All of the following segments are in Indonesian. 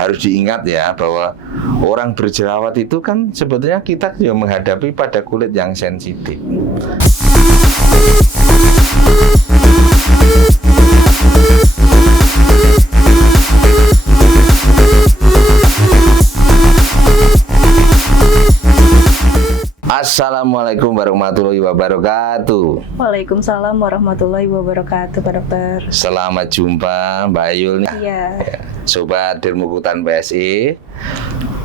harus diingat ya bahwa orang berjerawat itu kan sebetulnya kita juga menghadapi pada kulit yang sensitif. Assalamualaikum warahmatullahi wabarakatuh. Waalaikumsalam warahmatullahi wabarakatuh, Pak Dokter. Selamat jumpa Mbak Ayul. Iya. Sobat Dermukutan PSI,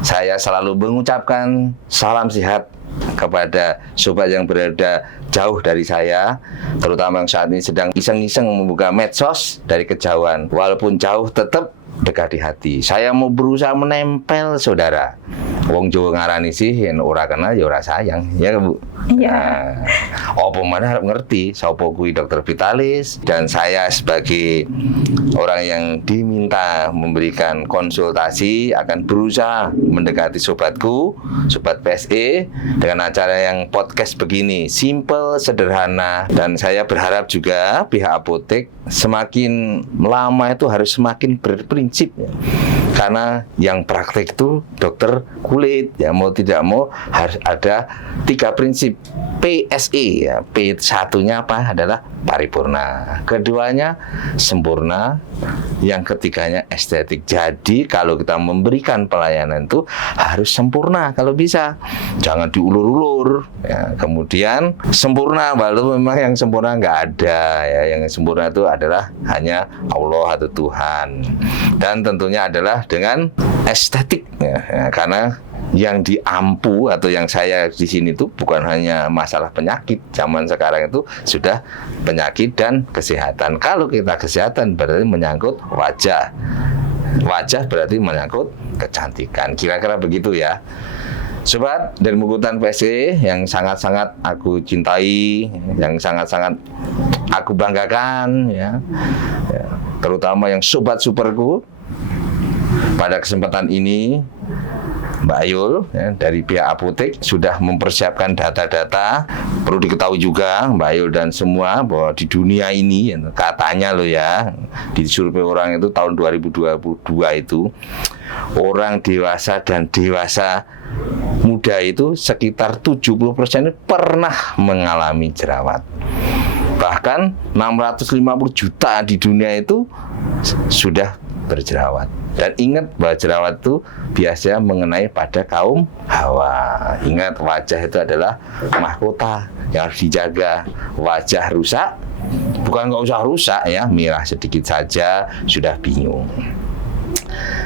saya selalu mengucapkan salam sehat kepada sobat yang berada jauh dari saya, terutama yang saat ini sedang iseng-iseng membuka medsos dari kejauhan. Walaupun jauh tetap dekat di hati. Saya mau berusaha menempel saudara. Wong Jawa ngarani sih yen ora kenal ya ora sayang, ya Bu. Iya. Apa mana harap ngerti sapa kuwi Dokter Vitalis, dan saya sebagai orang yang diminta memberikan konsultasi akan berusaha mendekati sobatku, sobat PSE dengan acara yang podcast begini, simple, sederhana, dan saya berharap juga pihak apotek semakin lama itu harus semakin berprinsip ya. Karena yang praktek itu dokter kulit ya, mau tidak mau harus ada 3 prinsip PSE ya. P1-nya apa? Adalah paripurna, keduanya sempurna, yang ketiganya estetik. Jadi kalau kita memberikan pelayanan itu harus sempurna kalau bisa, jangan diulur-ulur ya. Kemudian sempurna, walau memang yang sempurna nggak ada ya, yang sempurna itu adalah hanya Allah atau Tuhan, dan tentunya adalah dengan estetik ya, karena yang diampu atau yang saya di sini itu bukan hanya masalah penyakit. Zaman sekarang itu sudah penyakit dan kesehatan. Kalau kita kesehatan berarti menyangkut wajah. Wajah berarti menyangkut kecantikan. Kira-kira begitu ya. Sobat Dermukutan PSE yang sangat-sangat aku cintai, yang sangat-sangat aku banggakan ya. Terutama yang sobat superku. Pada kesempatan ini Mbak Ayul ya, dari pihak apotek sudah mempersiapkan data-data. Perlu diketahui juga Mbak Ayul dan semua bahwa di dunia ini ya, katanya loh ya, di survei orang itu tahun 2022 itu orang dewasa dan dewasa muda itu sekitar 70% pernah mengalami jerawat. Bahkan 650 juta di dunia itu sudah berjerawat. Dan ingat bahwa jerawat itu biasanya mengenai pada kaum hawa. Ingat, wajah itu adalah mahkota yang harus dijaga. Wajah rusak, bukan nggak usah rusak ya, merah sedikit saja sudah bingung.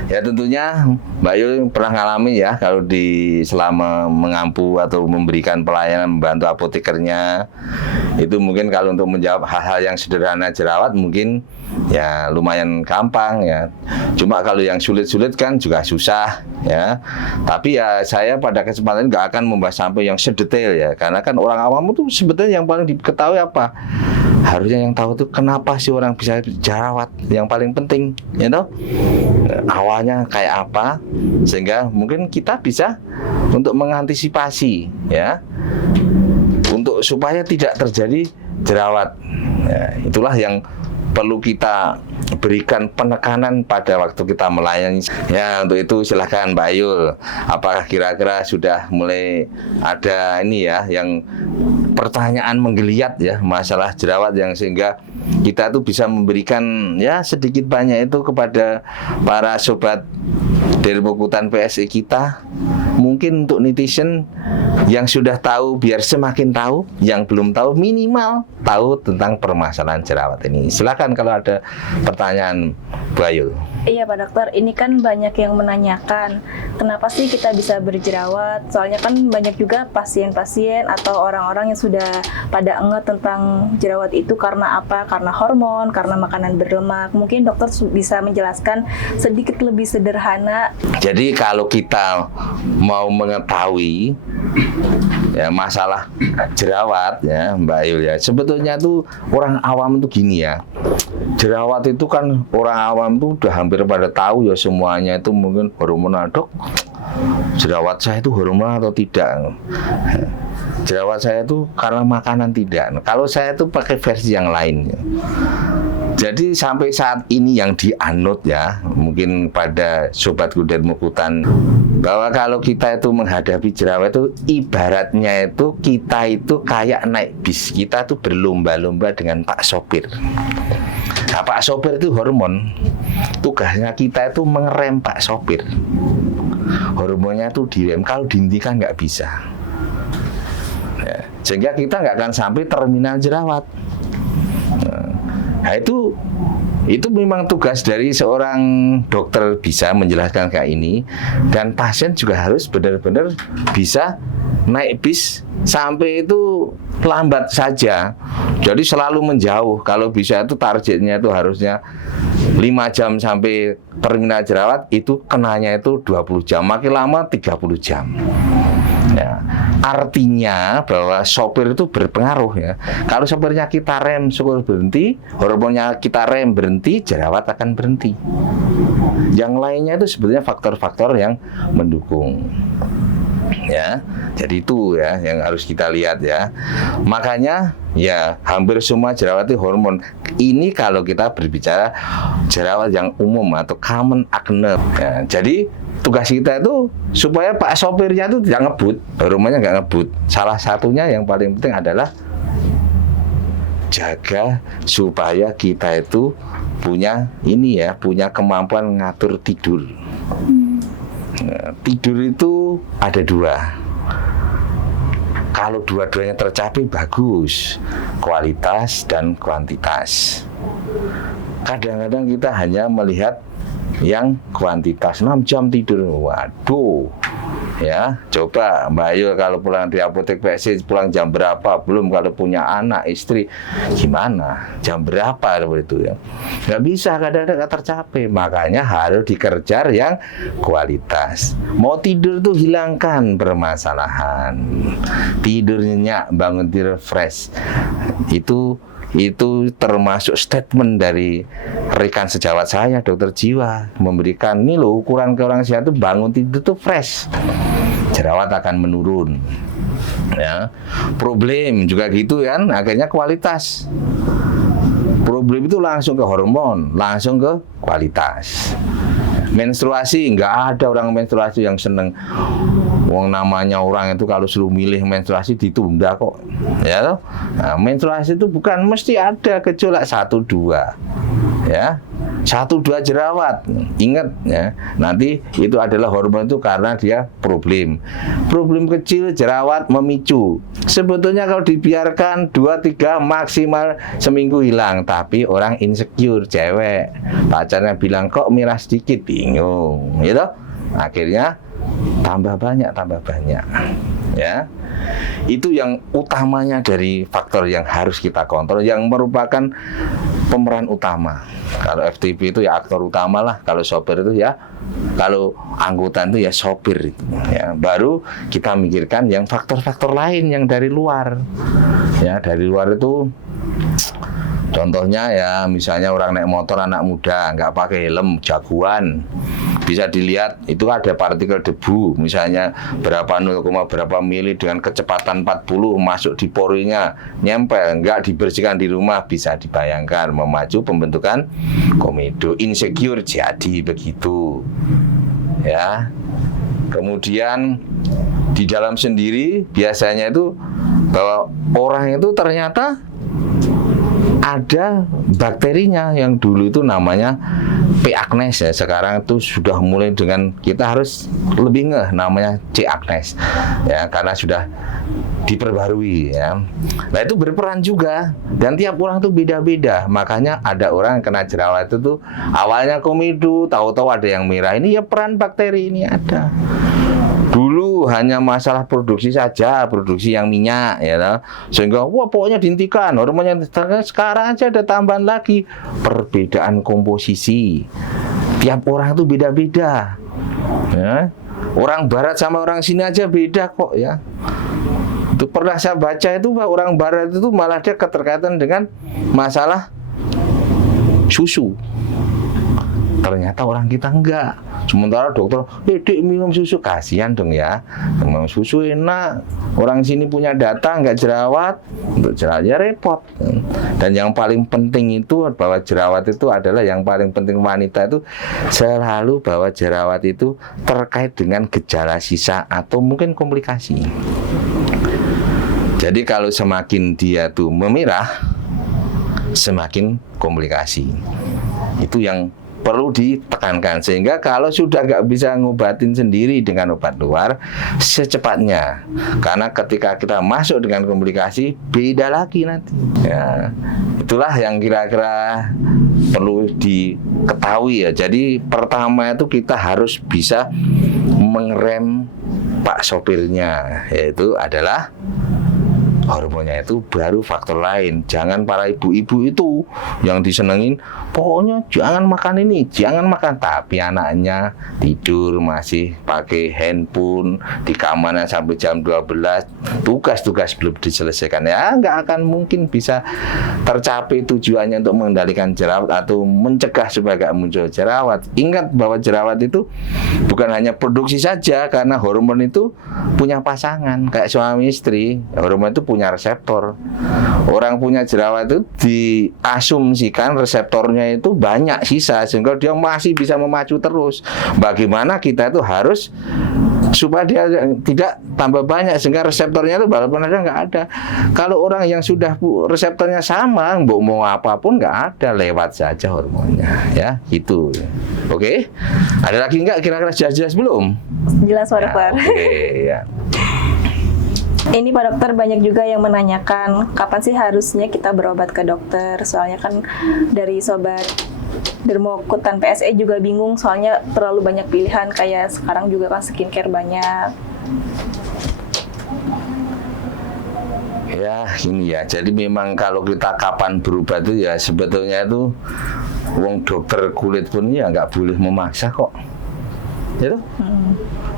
Ya tentunya Mbak Yul pernah ngalami ya, kalau selama mengampu atau memberikan pelayanan, membantu apotekernya, itu mungkin kalau untuk menjawab hal-hal yang sederhana jerawat mungkin ya lumayan gampang ya. Cuma kalau yang sulit-sulit kan juga susah ya. Tapi ya saya pada kesempatan ini nggak akan membahas sampai yang sedetail ya, karena kan orang awam itu sebetulnya yang paling diketahui apa? Harusnya yang tahu tuh kenapa sih orang bisa jerawat, yang paling penting ya toh, awalnya kayak apa, sehingga mungkin kita bisa untuk mengantisipasi ya, untuk supaya tidak terjadi jerawat ya. Itulah yang perlu kita berikan penekanan pada waktu kita melayani ya. Untuk itu silahkan Mbak Ayul, apakah kira-kira sudah mulai ada ini ya, yang pertanyaan menggeliat ya, masalah jerawat, yang sehingga kita tuh bisa memberikan ya sedikit banyak itu kepada para sobat Dermukutan PSI kita. Mungkin untuk netizen yang sudah tahu biar semakin tahu, yang belum tahu minimal tahu tentang permasalahan jerawat ini. Silakan kalau ada pertanyaan Bu Ayul. Iya Pak Dokter, ini kan banyak yang menanyakan kenapa sih kita bisa berjerawat. Soalnya kan banyak juga pasien-pasien atau orang-orang yang sudah pada enget tentang jerawat itu karena apa? Karena hormon, karena makanan berlemak. Mungkin dokter bisa menjelaskan sedikit lebih sederhana. Jadi kalau kita mau mengetahui ya masalah jerawat ya Mbak Ayul ya, sebetulnya tuh orang awam tuh gini ya. Jerawat itu kan orang awam tuh udah hampir pada tahu ya semuanya itu mungkin hormonal. Dok, jerawat saya itu hormonal atau tidak? Jerawat saya itu karena makanan tidak. Kalau saya tuh pakai versi yang lain. Jadi sampai saat ini yang dianut ya, mungkin pada Sobat Kuder Mukutan, bahwa kalau kita itu menghadapi jerawat itu ibaratnya itu kita itu kayak naik bis, kita tuh berlomba-lomba dengan Pak Sopir. Nah, Pak Sopir itu hormon, tugasnya kita itu mengerem Pak Sopir. Hormonnya tuh direm, kalau dihentikan nggak bisa. Ya, sehingga kita nggak akan sampai terminal jerawat. Nah, itu memang tugas dari seorang dokter bisa menjelaskan kayak ini, dan pasien juga harus benar-benar bisa naik bis sampai itu lambat saja. Jadi selalu menjauh. Kalau bisa itu targetnya itu harusnya 5 jam sampai terminal jerawat, itu kenanya itu 20 jam, makin lama 30 jam. Ya, artinya bahwa sopir itu berpengaruh ya. Kalau sopirnya kita rem syukur berhenti, hormonnya kita rem berhenti, jerawat akan berhenti. Yang lainnya itu sebetulnya faktor-faktor yang mendukung. Ya, jadi itu ya yang harus kita lihat ya. Makanya ya hampir semua jerawat itu hormon. Ini kalau kita berbicara jerawat yang umum atau common acne. Ya, jadi tugas kita itu supaya Pak sopirnya itu tidak ngebut, hormonnya nggak ngebut. Salah satunya yang paling penting adalah jaga supaya kita itu punya ini ya, punya kemampuan ngatur tidur. Nah, tidur itu ada 2. Kalau dua-duanya tercapai bagus, kualitas dan kuantitas. Kadang-kadang kita hanya melihat yang kuantitas, 6 jam tidur, waduh ya. Coba Mbak Ayu kalau pulang di apotek PSC pulang jam berapa, belum kalau punya anak istri gimana, jam berapa itu ya, nggak bisa, kadang-kadang nggak tercapai. Makanya harus dikejar yang kualitas. Mau tidur tuh hilangkan permasalahan, tidur nyenyak, bangun tidur fresh, itu termasuk statement dari rekan sejawat saya, dokter jiwa, memberikan ini loh ukuran ke orang sehat itu bangun tidur tuh fresh, jerawat akan menurun. Ya, problem juga gitu kan, akhirnya kualitas. Problem itu langsung ke hormon, langsung ke kualitas. Menstruasi, nggak ada orang menstruasi yang seneng. Wong namanya orang itu kalau suruh milih menstruasi ditunda kok, ya toh. Nah, menstruasi itu bukan mesti ada gejolak 1-2, ya 1-2 jerawat. Ingat ya, nanti itu adalah hormon itu karena dia problem kecil jerawat memicu. Sebetulnya kalau dibiarkan 2-3 maksimal seminggu hilang, tapi orang insecure, cewek pacarnya bilang kok merah sedikit, bingung, gitu. Akhirnya tambah banyak ya. Itu yang utamanya dari faktor yang harus kita kontrol, yang merupakan pemeran utama. Kalau FTP itu ya aktor utama lah, kalau sopir itu ya, kalau anggota itu ya sopir itu ya. Baru kita mikirkan yang faktor-faktor lain yang dari luar. Ya, dari luar itu contohnya ya, misalnya orang naik motor, anak muda nggak pakai helm, jagoan. Bisa dilihat itu ada partikel debu, misalnya berapa 0, berapa mili dengan kecepatan 40 masuk di porinya, nyempel, nggak dibersihkan di rumah, bisa dibayangkan memacu pembentukan komedo, insecure jadi begitu. Ya. Kemudian di dalam sendiri biasanya itu bahwa orang itu ternyata ada bakterinya yang dulu itu namanya P. acnes ya, sekarang itu sudah mulai dengan kita harus lebih ngeh namanya C. acnes ya, karena sudah diperbarui ya. Nah itu berperan juga, dan tiap orang tuh beda-beda. Makanya ada orang yang kena jerawat itu tuh awalnya komedo, tahu-tahu ada yang merah, ini ya peran bakteri ini ada. Dulu hanya masalah produksi saja, produksi yang minyak ya toh. Sehingga wah pokoknya dihentikan hormonnya. Sekarang aja ada tambahan lagi, perbedaan komposisi. Tiap orang itu beda-beda ya. Orang barat sama orang sini aja beda kok ya. Itu pernah saya baca itu orang barat itu malah dia keterkaitan dengan masalah susu. Ternyata orang kita enggak. Sementara dokter, Dik minum susu, kasihan dong ya. Minum susu enak. Orang sini punya data enggak jerawat, untuk jerawatnya repot. Dan yang paling penting itu bahwa jerawat itu adalah yang paling penting wanita itu selalu bahwa jerawat itu terkait dengan gejala sisa atau mungkin komplikasi. Jadi kalau semakin dia tuh memerah, semakin komplikasi. Itu yang perlu ditekankan, sehingga kalau sudah nggak bisa ngobatin sendiri dengan obat luar, secepatnya, karena ketika kita masuk dengan komplikasi beda lagi nanti ya. Itulah yang kira-kira perlu diketahui ya. Jadi pertama itu kita harus bisa mengerem pak sopirnya, yaitu adalah hormonnya. Itu baru faktor lain. Jangan para ibu-ibu itu yang disenengin, pokoknya jangan makan ini, jangan makan, tapi anaknya tidur masih pakai handphone di kamarnya sampai jam 12, tugas-tugas belum diselesaikan, ya nggak akan mungkin bisa tercapai tujuannya untuk mengendalikan jerawat atau mencegah supaya nggak muncul jerawat. Ingat bahwa jerawat itu bukan hanya produksi saja, karena hormon itu punya pasangan, kayak suami istri. Hormon itu punya reseptor. Orang punya jerawat itu diasumsikan reseptornya itu banyak sisa, sehingga dia masih bisa memacu terus. Bagaimana kita itu harus supaya dia tidak tambah banyak, sehingga reseptornya itu walaupun ada nggak ada. Kalau orang yang sudah reseptornya sama, mau apapun nggak ada, lewat saja hormonnya ya, itu. Oke, ada lagi nggak kira-kira jelas belum? Jelas Pak Dokter. Oke ya. Ini Pak Dokter, banyak juga yang menanyakan kapan sih harusnya kita berobat ke dokter. Soalnya kan dari sobat Dermokutan PSE juga bingung, soalnya terlalu banyak pilihan, kayak sekarang juga kan skincare banyak. Ya ini ya, jadi memang kalau kita kapan berobat itu ya sebetulnya itu wong dokter kulit pun ya nggak boleh memaksa kok. Ya tuh?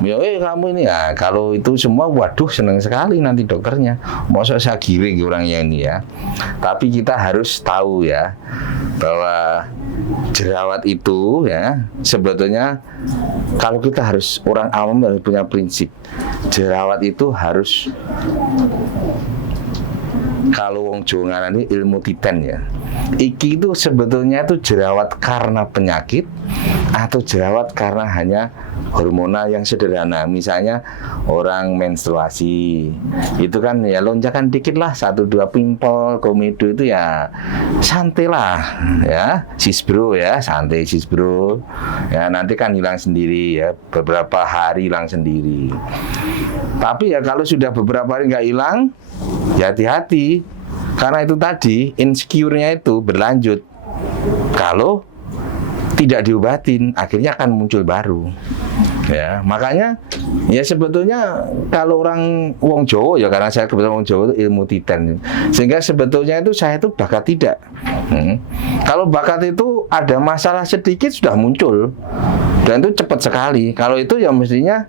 Ya kamu ini ya, kalau itu semua waduh senang sekali nanti dokternya. Masa saya giring orangnya ini ya. Tapi kita harus tahu ya bahwa jerawat itu ya sebetulnya kalau kita harus, orang awam harus punya prinsip. Jerawat itu harus, kalau wong Jawa ngarani ilmu titen ya. Iki itu sebetulnya itu jerawat karena penyakit atau jerawat karena hanya hormonal yang sederhana. Misalnya orang menstruasi itu kan ya lonjakan dikit lah, 1-2 pimpel, komedo itu ya santai lah ya, sisbro ya, santai sisbro ya, nanti kan hilang sendiri ya, beberapa hari hilang sendiri. Tapi ya kalau sudah beberapa hari nggak hilang, ya hati-hati, karena itu tadi insecure-nya itu berlanjut. Kalau tidak diobatin, akhirnya akan muncul baru. Ya, makanya ya sebetulnya kalau orang wong Jawa ya, karena saya kebetulan wong Jawa itu ilmu titen. Sehingga sebetulnya itu saya itu bakat tidak. Kalau bakat itu ada masalah sedikit sudah muncul. Dan itu cepat sekali. Kalau itu ya mestinya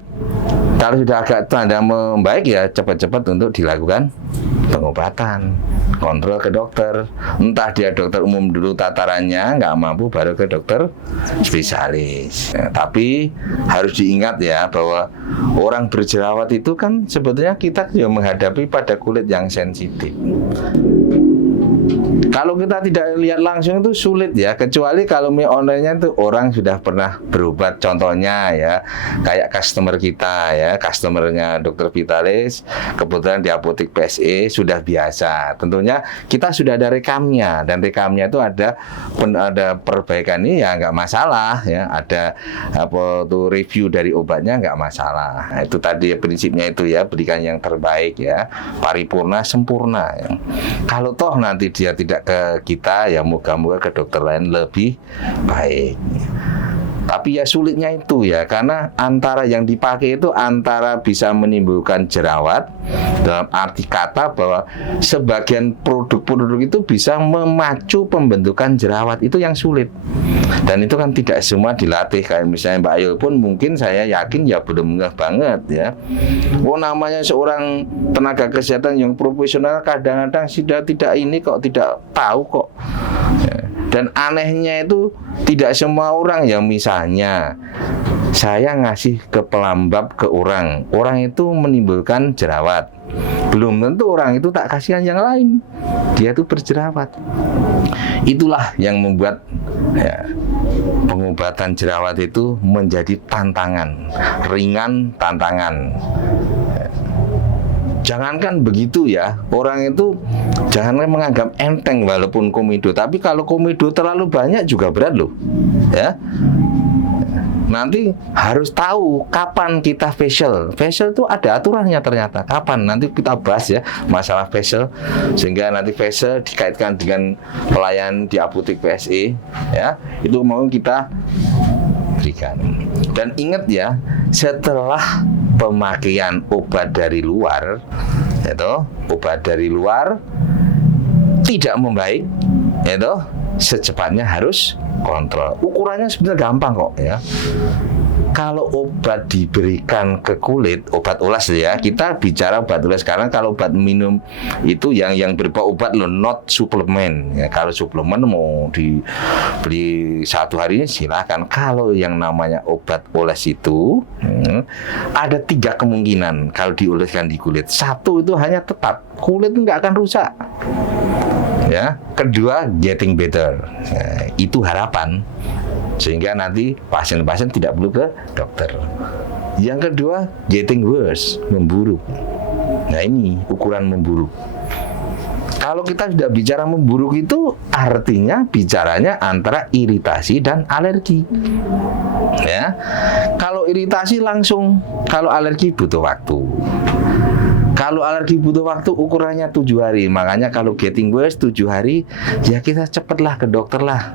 kalau sudah agak tanda membaik ya cepat-cepat untuk dilakukan pengobatan, kontrol ke dokter. Entah dia dokter umum dulu tatarannya, nggak mampu baru ke dokter spesialis. Ya, tapi harus diingat ya bahwa orang berjerawat itu kan sebetulnya kita juga menghadapi pada kulit yang sensitif. Kalau kita tidak lihat langsung itu sulit ya, kecuali kalau online-nya itu orang sudah pernah berobat, contohnya ya kayak customer kita ya, customernya Dokter Vitalis kebetulan di apotek PSE sudah biasa. Tentunya kita sudah ada rekamnya, dan rekamnya itu ada perbaikan ini ya nggak masalah ya, ada apa tuh review dari obatnya nggak masalah. Nah, itu tadi ya, prinsipnya itu ya, berikan yang terbaik ya, paripurna sempurna ya. Kalau toh nanti dia tidak ke kita ya, moga-moga ke dokter lain lebih baik. Tapi ya sulitnya itu ya, karena antara yang dipakai itu antara bisa menimbulkan jerawat, dalam arti kata bahwa sebagian produk-produk itu bisa memacu pembentukan jerawat, itu yang sulit. Dan itu kan tidak semua dilatih. Kayak misalnya Mbak Ayu pun mungkin saya yakin ya belum ngeh banget ya. Oh, namanya seorang tenaga kesehatan yang profesional kadang-kadang sudah tidak ini kok, tidak tahu kok ya. Dan anehnya itu tidak semua orang, yang misalnya saya ngasih ke pelembab ke orang itu menimbulkan jerawat, belum tentu orang itu tak kasihan yang lain, dia itu berjerawat. Itulah yang membuat pengobatan jerawat itu menjadi tantangan, ringan tantangan. Jangankan begitu ya, orang itu jangan menganggap enteng walaupun komedo, tapi kalau komedo terlalu banyak juga berat loh, ya. Nanti harus tahu kapan kita facial. Facial itu ada aturannya ternyata. Kapan? Nanti kita bahas ya masalah facial, sehingga nanti facial dikaitkan dengan pelayan di apotek PSE, ya. Itu mau kita berikan. Dan ingat ya, setelah pemakaian obat dari luar, itu obat dari luar tidak membaik, itu secepatnya harus kontrol. Ukurannya sebenarnya gampang kok ya. Kalau obat diberikan ke kulit, obat ulas ya, kita bicara obat ulas. Karena kalau obat minum itu yang berupa obat loh, not suplemen ya. Kalau suplemen mau dibeli satu hari ini silakan. Kalau yang namanya obat ulas itu ada 3 kemungkinan kalau dioleskan di kulit. Satu itu hanya tetap, kulit nggak akan rusak. Ya, kedua getting better, ya, itu harapan, sehingga nanti pasien-pasien tidak perlu ke dokter. Yang kedua getting worse, memburuk. Nah ini ukuran memburuk. Kalau kita tidak bicara memburuk itu artinya bicaranya antara iritasi dan alergi. Ya, kalau iritasi langsung, kalau alergi butuh waktu. Kalau alergi butuh waktu, ukurannya 7 hari. Makanya kalau getting worse 7 hari, ya kita cepatlah ke dokter lah.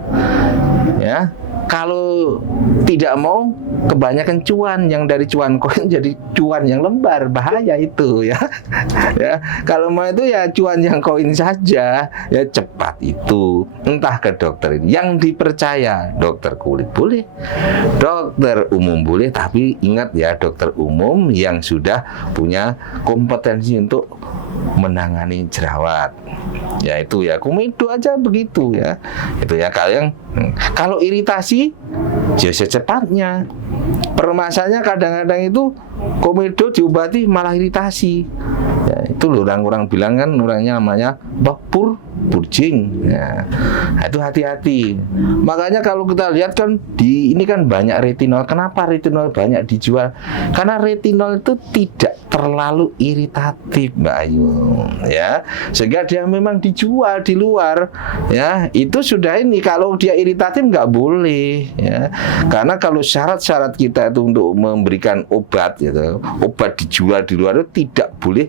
Ya. Kalau tidak mau, kebanyakan cuan, yang dari cuan koin jadi cuan yang lembar, bahaya itu ya. Ya, kalau mau itu ya cuan yang koin saja, ya cepat itu. Entah ke dokter ini yang dipercaya, dokter kulit boleh, dokter umum boleh, tapi ingat ya, dokter umum yang sudah punya kompetensi untuk menangani jerawat. Ya itu ya, komedo aja begitu ya. Itu ya, kalau iritasi ya secepatnya. Permasalahannya kadang-kadang itu komedo diobati malah iritasi. Ya, itu loh orang-orang bilang kan, orangnya namanya purjing. Ya. Nah, itu hati-hati. Makanya kalau kita lihat kan ini kan banyak retinol. Kenapa retinol banyak dijual? Karena retinol itu tidak terlalu iritatif, Mbak Ayu. Ya, sehingga dia memang dijual di luar. Ya, itu sudah ini. Kalau dia iritatif nggak boleh. Ya, karena kalau syarat-syarat kita itu untuk memberikan obat, gitu, obat dijual di luar itu tidak boleh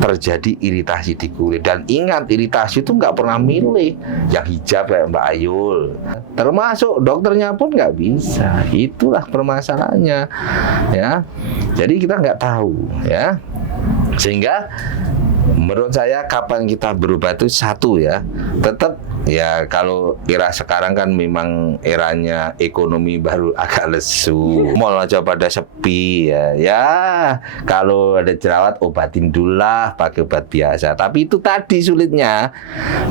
terjadi iritasi di kulit. Dan ingat, iritasi itu nggak pernah milih yang hijab kayak Mbak Ayul, termasuk dokternya pun nggak bisa. Itulah permasalahannya ya. Jadi kita nggak tahu ya, sehingga menurut saya kapan kita berobat itu satu ya, tetap ya, kalau era sekarang kan memang eranya ekonomi baru agak lesu, mall aja pada sepi ya. Ya kalau ada jerawat obatin dulu lah pakai obat biasa. Tapi itu tadi sulitnya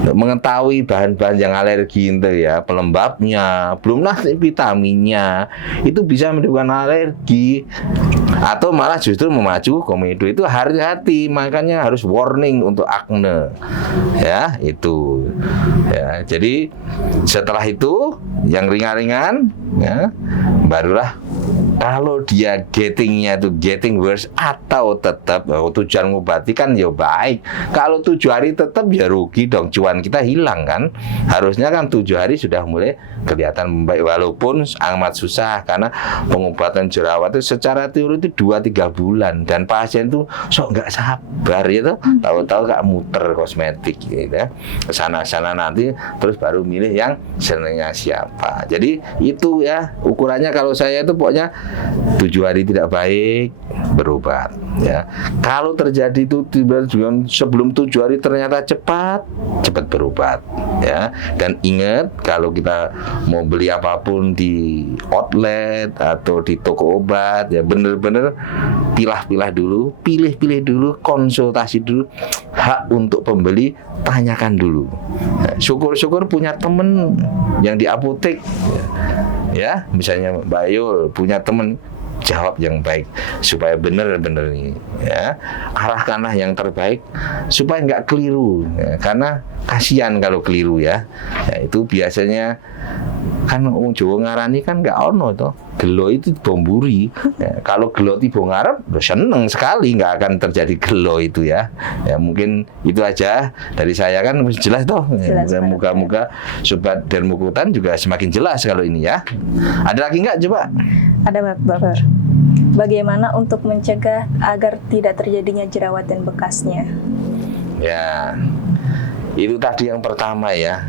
untuk mengetahui bahan-bahan yang alergi itu ya, pelembabnya, belum nanti vitaminnya, itu bisa menimbulkan alergi atau malah justru memacu komedo. Itu hati-hati, makanya harus warning untuk akne ya, itu ya. Jadi setelah itu yang ringan-ringan ya, barulah kalau dia getting worse atau tetap tujuan mengobati kan ya baik. Kalau 7 hari tetap ya rugi dong, cuan kita hilang kan. Harusnya kan 7 hari sudah mulai kelihatan membaik, walaupun amat susah karena pengobatan jerawat itu secara teori itu 2-3 bulan, dan pasien tuh sok nggak sabar ya tuh, tahu-tahu gak muter kosmetik gitu ya, kesana-sana nanti terus baru milih yang senangnya siapa. Jadi itu ya ukurannya. Kalau saya itu pokoknya 7 hari tidak baik, berobat ya. Kalau terjadi itu sebelum 7 hari ternyata cepat berobat ya. Dan ingat, kalau kita mau beli apapun di outlet atau di toko obat ya, benar-benar pilah-pilah dulu, pilih-pilih dulu, konsultasi dulu. Hak untuk pembeli, tanyakan dulu. Syukur-syukur punya temen yang di apotek, ya, misalnya Mbak Yul punya temen, jawab yang baik supaya benar-benar nih, ya, arahkanlah yang terbaik supaya nggak keliru, ya, karena kasihan kalau keliru, ya. Itu biasanya kan wong Jawa ngarani kan nggak ono toh, gelo itu bomburi, ya. Kalau gelo tiba ngarep seneng sekali, nggak akan terjadi gelo itu, ya. Ya mungkin itu aja dari saya, kan jelas toh, ya. Moga-moga Sobat Dermukutan juga semakin jelas kalau ini, ya. Ada lagi nggak, coba? Ada, Bapak. Bagaimana untuk mencegah agar tidak terjadinya jerawat dan bekasnya? Ya, itu tadi yang pertama, ya.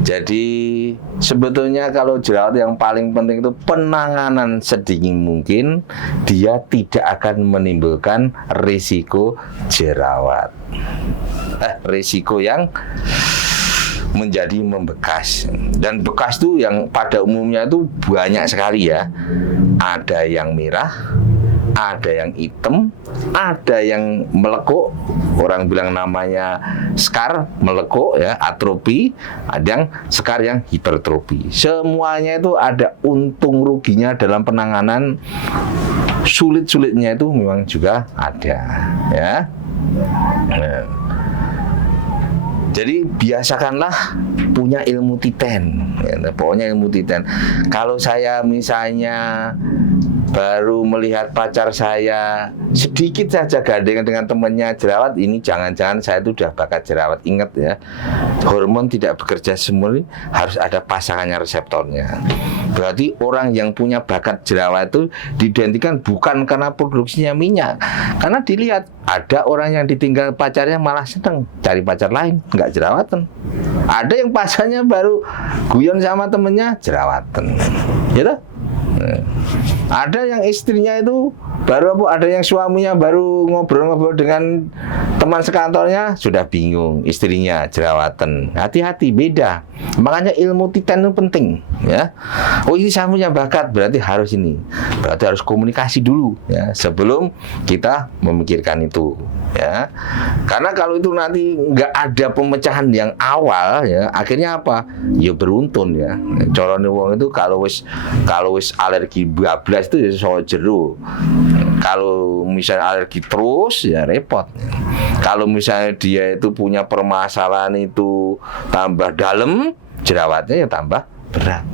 Jadi sebetulnya kalau jerawat yang paling penting itu penanganan sedini mungkin, dia tidak akan menimbulkan risiko jerawat. Risiko yang menjadi membekas. Dan bekas itu yang pada umumnya itu banyak sekali, ya. Ada yang merah, ada yang hitam, ada yang melekuk, orang bilang namanya skar, melekuk, ya, atropi, ada yang skar yang hipertrofi. Semuanya itu ada untung ruginya dalam penanganan. Sulit-sulitnya itu memang juga ada, ya. Nah, jadi biasakanlah punya ilmu titen, ya, pokoknya ilmu titen. Kalau saya misalnya baru melihat pacar saya sedikit saja gandengan dengan temannya jerawat, ini jangan-jangan saya itu udah bakat jerawat. Ingat, ya, hormon tidak bekerja semua, harus ada pasangannya reseptornya. Berarti orang yang punya bakat jerawat itu diidentikan bukan karena produksinya minyak, karena dilihat ada orang yang ditinggal pacarnya malah seneng cari pacar lain, nggak jerawatan. Ada yang pacarnya baru guyon sama temennya jerawatan, gitu. Ada yang istrinya itu baru ada yang suaminya baru ngobrol-ngobrol dengan teman sekantornya sudah bingung, istrinya jerawatan. Hati-hati, beda. Makanya ilmu titen itu penting, ya. Oh, ini saya punya bakat, berarti harus ini. Berarti harus komunikasi dulu, ya, sebelum kita memikirkan itu, ya. Karena kalau itu nanti nggak ada pemecahan yang awal, ya, akhirnya apa? Ya beruntun, ya. Corone wong itu kalau wis alergi bablas itu ya soal jero. Kalau misalnya alergi terus, ya repot. Kalau misalnya dia itu punya permasalahan itu tambah dalam, jerawatnya ya tambah berat.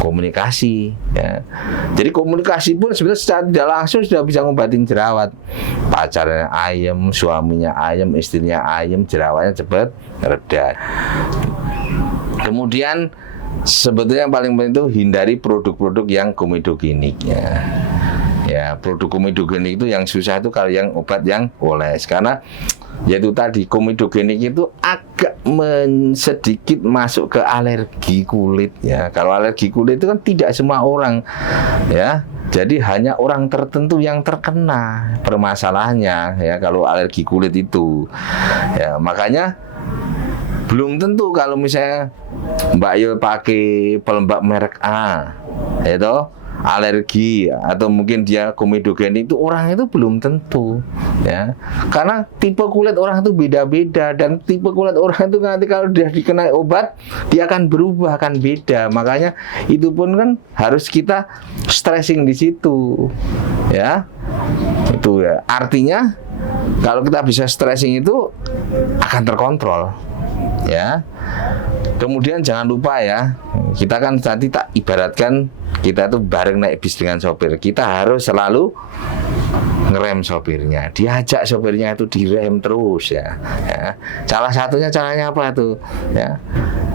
Komunikasi, ya. Jadi komunikasi pun sebenarnya secara tidak langsung sudah bisa ngobatin jerawat. Pacarnya ayem, suaminya ayem, istrinya ayem, jerawatnya cepat reda. Kemudian sebetulnya yang paling penting itu hindari produk-produk yang komedogenik, ya. Ya, produk komedogenik itu yang susah itu kalau yang obat yang oles, karena yaitu tadi komedogenik itu agak sedikit masuk ke alergi kulit, ya. Kalau alergi kulit itu kan tidak semua orang, ya. Jadi hanya orang tertentu yang terkena permasalahannya, ya, kalau alergi kulit itu. Ya, makanya belum tentu kalau misalnya Mbak Yul pakai pelembab merek A, itu alergi, atau mungkin dia komedogenik, itu orang itu belum tentu, ya. Karena tipe kulit orang itu beda-beda, dan tipe kulit orang itu nanti kalau dia dikenai obat dia akan berubah, akan beda. Makanya itu pun kan harus kita stressing di situ, ya. Itu, ya. Artinya kalau kita bisa stressing itu akan terkontrol, ya. Kemudian jangan lupa, ya, kita kan tadi tak ibaratkan kita tuh bareng naik bis dengan sopir, kita harus selalu ngerem sopirnya, diajak sopirnya itu direm terus, ya. Salah satunya caranya apa tuh, ya,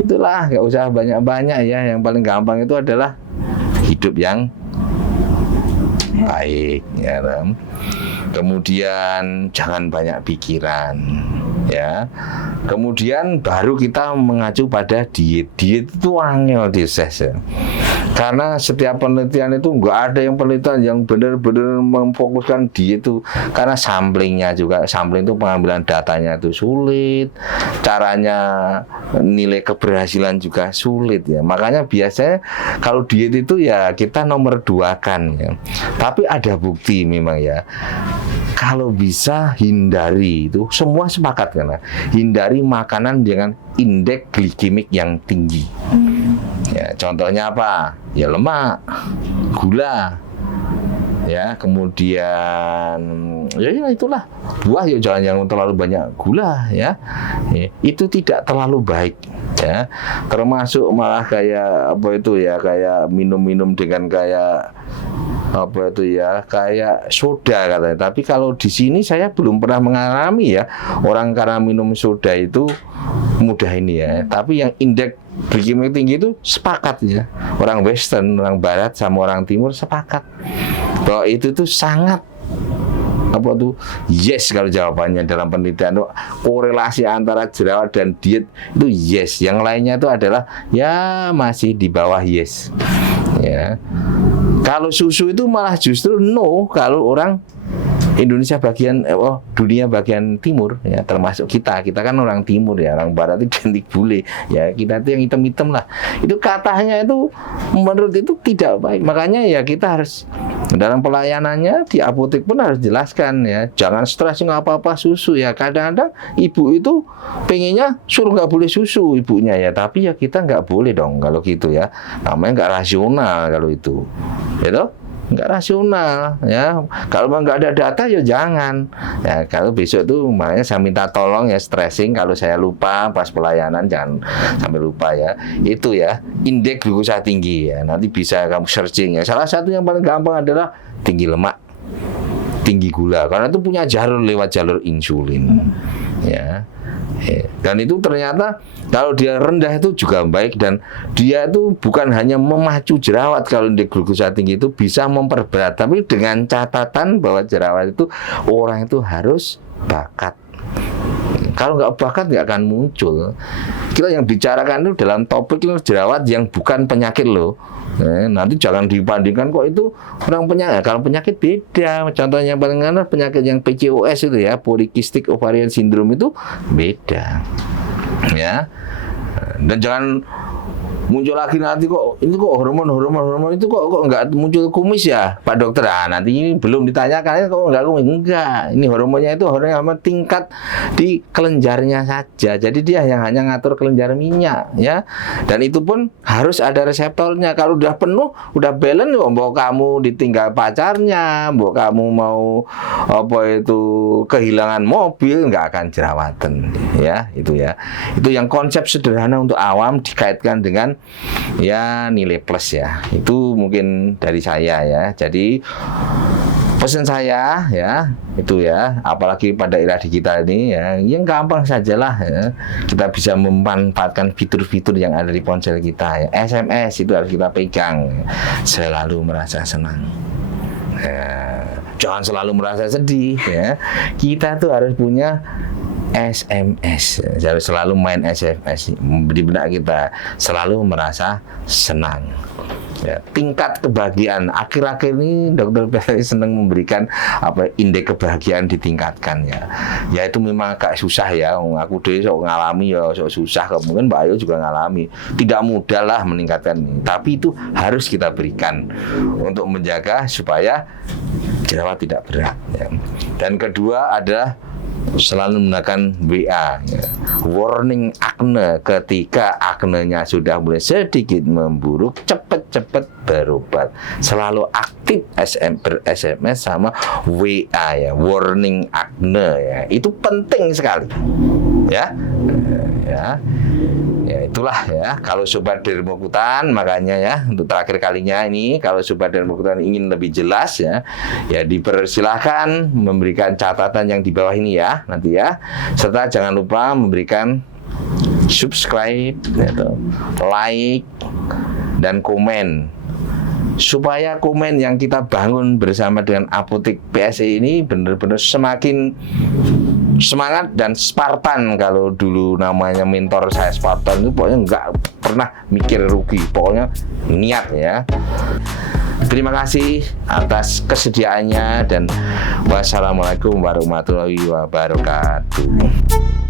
itulah, nggak usah banyak-banyak, ya. Yang paling gampang itu adalah hidup yang baik, ya. Kemudian jangan banyak pikiran, ya. Kemudian baru kita mengacu pada diet. Diet itu angel, ya. Karena setiap penelitian itu nggak ada yang penelitian yang benar-benar memfokuskan di itu. Karena samplingnya juga, sampling itu pengambilan datanya itu sulit, caranya nilai keberhasilan juga sulit ya. Makanya biasanya kalau diet itu ya kita nomor 2 kan ya. Tapi ada bukti memang ya. Kalau bisa hindari itu, semua sepakat karena hindari makanan dengan indeks glikemik yang tinggi. Ya, contohnya apa? Ya lemak, gula, ya kemudian ya itulah buah ya jangan yang terlalu banyak gula ya. Itu tidak terlalu baik ya. Termasuk malah kayak apa itu ya, kayak minum-minum dengan kayak apa itu ya, kayak soda katanya. Tapi kalau di sini saya belum pernah mengalami ya orang karena minum soda itu mudah ini ya. Tapi yang indeks glikemik tinggi itu sepakat ya, orang Western, orang Barat sama orang Timur sepakat bahwa itu tuh sangat apa tuh yes kalau jawabannya dalam penelitian itu korelasi antara jerawat dan diet itu yes. Yang lainnya itu adalah ya masih di bawah yes ya. Kalau susu itu malah justru no kalau orang Indonesia bagian dunia bagian timur ya, termasuk kita kan orang timur ya, orang barat itu identik bule ya, kita itu yang hitam-hitam lah. Itu katanya itu menurut itu tidak baik. Makanya ya kita harus dalam pelayanannya di apotek pun harus jelaskan ya, jangan stres nggak apa-apa susu ya. Kadang-kadang ibu itu pengennya suruh nggak boleh susu ibunya ya, tapi ya kita nggak boleh dong kalau gitu ya, namanya nggak rasional kalau itu gitu. Nggak rasional ya. Kalau nggak ada data ya jangan ya. Kalau besok tuh makanya saya minta tolong ya, stressing kalau saya lupa pas pelayanan jangan sampai lupa ya. Itu ya indeks glukosa tinggi ya, nanti bisa kamu searching ya. Salah satu yang paling gampang adalah tinggi lemak, tinggi gula, karena itu punya jalur lewat jalur insulin ya. Dan itu ternyata kalau dia rendah itu juga baik, dan dia itu bukan hanya memacu jerawat. Kalau indeks glukosa tinggi itu bisa memperberat, tapi dengan catatan bahwa jerawat itu orang itu harus bakat. Kalau nggak bakat nggak akan muncul. Kita yang bicarakan itu dalam topik jerawat yang bukan penyakit loh. Nanti jangan dibandingkan kok itu orang penyakit. Kalau penyakit beda. Contohnya paling enak penyakit yang PCOS itu ya, polycystic ovarian syndrome itu beda. Ya. Dan jangan muncul lagi nanti kok ini kok hormon itu kok nggak muncul kumis ya Pak Dokter. Nanti ini belum ditanyakan kok nggak kumis. Enggak, ini hormonnya itu hormon sama tingkat di kelenjarnya saja. Jadi dia yang hanya ngatur kelenjar minyak ya. Dan itu pun harus ada reseptornya. Kalau udah penuh, udah balance, mau kamu ditinggal pacarnya, mau kamu mau apa itu kehilangan mobil, nggak akan jerawatan ya. Itu ya. Itu yang konsep sederhana untuk awam dikaitkan dengan ya nilai plus ya. Itu mungkin dari saya ya. Jadi pesan saya ya itu ya, apalagi pada era digital ini ya, yang gampang sajalah ya. Kita bisa memanfaatkan fitur-fitur yang ada di ponsel kita ya. SMS itu harus kita pegang, selalu merasa senang ya. Jangan selalu merasa sedih ya. Kita tuh harus punya SMS, harus selalu main SMS di benak kita, selalu merasa senang ya. Tingkat kebahagiaan akhir-akhir ini Dokter Peri senang memberikan apa indeks kebahagiaan ditingkatkan ya. Ya itu memang agak susah ya, aku deh sok ngalami ya sok susah, mungkin Mbak Ayu juga ngalami, tidak mudah lah meningkatkan ini. Tapi itu harus kita berikan untuk menjaga supaya jerawat tidak berat ya. Dan kedua adalah selalu menggunakan WA ya. Warning acne, ketika aknenya sudah mulai sedikit memburuk, cepat-cepat berobat. Selalu aktif SMS sama WA ya, warning acne ya. Itu penting sekali ya. Ya itulah ya, kalau Sobat Dermokutan, makanya ya untuk terakhir kalinya ini, kalau Sobat Dermokutan ingin lebih jelas ya, ya dipersilahkan memberikan catatan yang di bawah ini ya nanti ya, serta jangan lupa memberikan subscribe, gitu, like dan komen, supaya komen yang kita bangun bersama dengan Apotek PSI ini benar-benar semakin semangat dan Spartan. Kalau dulu namanya mentor saya Spartan itu pokoknya nggak pernah mikir rugi, pokoknya niat ya. Terima kasih atas kesediaannya dan wassalamualaikum warahmatullahi wabarakatuh.